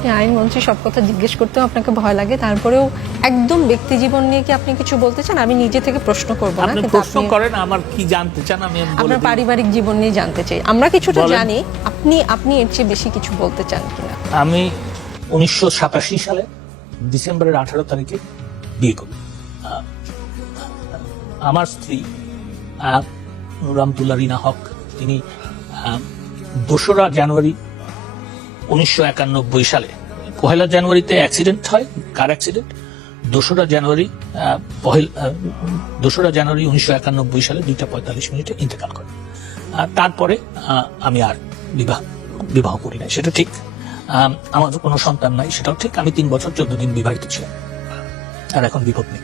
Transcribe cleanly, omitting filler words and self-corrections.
আপনি আইনমন্ত্রী, সব কথা জিজ্ঞেস করতেও আপনাকে ভয় লাগে, তারপরেও একদম ব্যক্তি জীবন নিয়ে কি আপনি কিছু বলতে চান? আমি নিজে থেকে প্রশ্ন করব না, আপনি কিন্তু প্রশ্ন করেন, আমার কি জানতে চান আমি বলে আপনার দিই। পারিবারিক জীবন নিয়ে জানতে চাই। আমরা কিছুটা বলেন। জানি, আপনি এর চেয়ে বেশি কিছু বলতে চান কিনা? আমি 1987 সালে ডিসেম্বরের 18 তারিখে বিয়ে করি। আমার স্ত্রী নুরামতুল্লাহ রিনা হক, তিনি 2রা জানুয়ারি 1991 সালে, 1 জানুয়ারিতে অ্যাক্সিডেন্ট হয়, কার অ্যাক্সিডেন্ট। 2রা জানুয়ারি 1991 সালে 2:45 ইন্তেকাল করে। তারপরে আমি আর বিবাহ করি নাই, সেটা ঠিক। আমার কোনো সন্তান নাই, সেটাও ঠিক। আমি 3 বছর 14 দিন বিবাহিত ছিলাম, আর এখন বিপদ নেই।